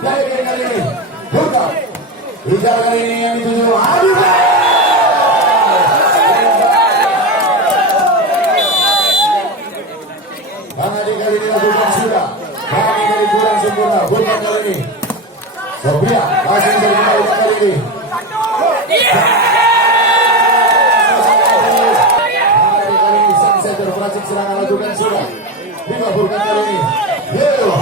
kali ini buka hijau kali ini yang dituju Ady Bayor. Bang Ady kali ini lakukan sudah. Kami dari kurang sempurna bukan kali ini. Supaya masih berkembang kali ini. Kali ini sang center operasi serangan lakukan sudah. Dikabulkan kali ini. Ayooo.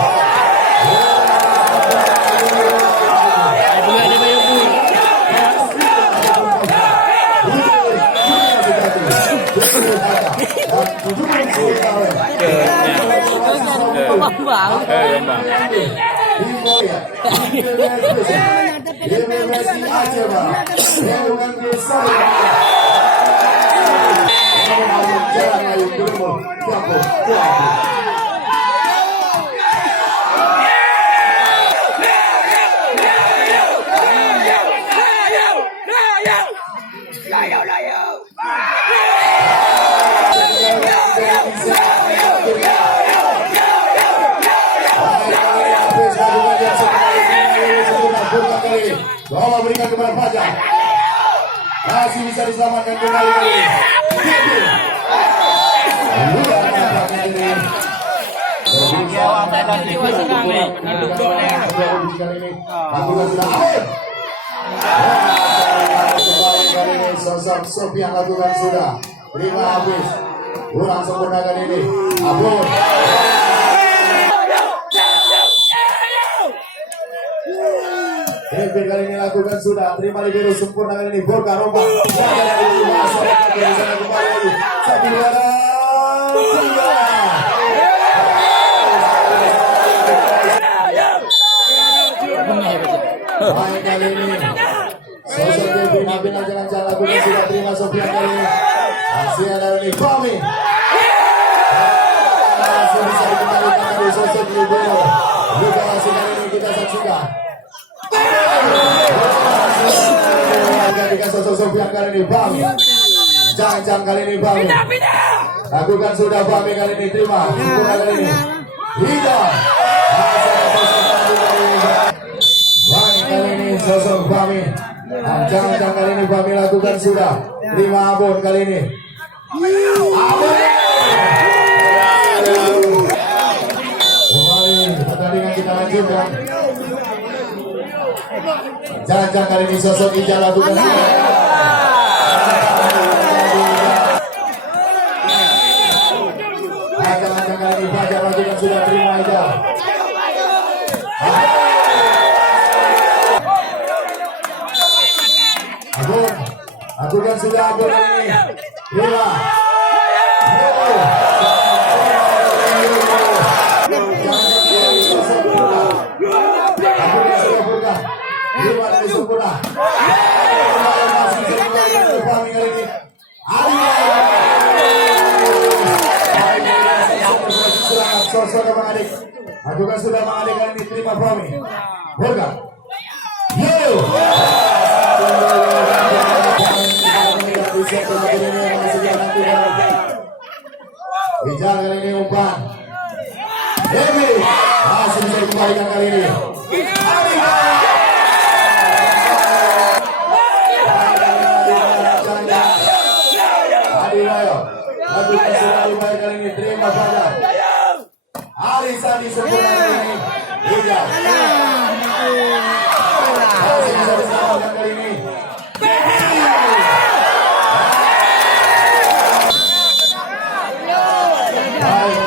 Bola berikan kepada Fajar. Masih bisa diselamatkan kembali kali ini. Sosok Sofian lakukan sudah. Terima habis. Kurang sempurna kali ini. Abur. Hampir kali ini lakukan sudah. Terima libero sempurna kali ini. Borka rombak. Satu dua tiga. Baik kali ini. Sosok Devi Nabi jalan-jalan lakukan sudah. Terima Sofian kali ini. Masih ada ini Volly. Masih bisa dikembalikan dari sosok libero. Juga masih kali ini kita saksikan. Ketika sosok Sofian kali ini bang, jangan kali ini bang, lakukan sudah bang kali ini terima, sempurna kali ini, tidak, bang kali ini sosok bang, jangan kali ini bang lakukan sudah, terima abon kali ini, abon, kembali pertandingan kita lanjutkan. Jangan kali ini sosok hijau lakukan sudah. Jangan kali ini Fajar lakukan sudah terima hijau. Abon, lakukan sudah abon kali ini. Terima. Terima dari sempurna. Masih kali ini. Sosok Bang Adik. Lakukan sudah Bang Adik kali ini terima Volly. Berkembang. Ayooo. Bicara kali ini umpan. Lebih. Masih bisa dikembalikan kali ini. Ady Bayor. Lakukan sudah Ady Bayor kali ini terima Fajar. Sadi sempurna kali ini. Tidak. Masih bisa diselamatkan kali ini. Baik.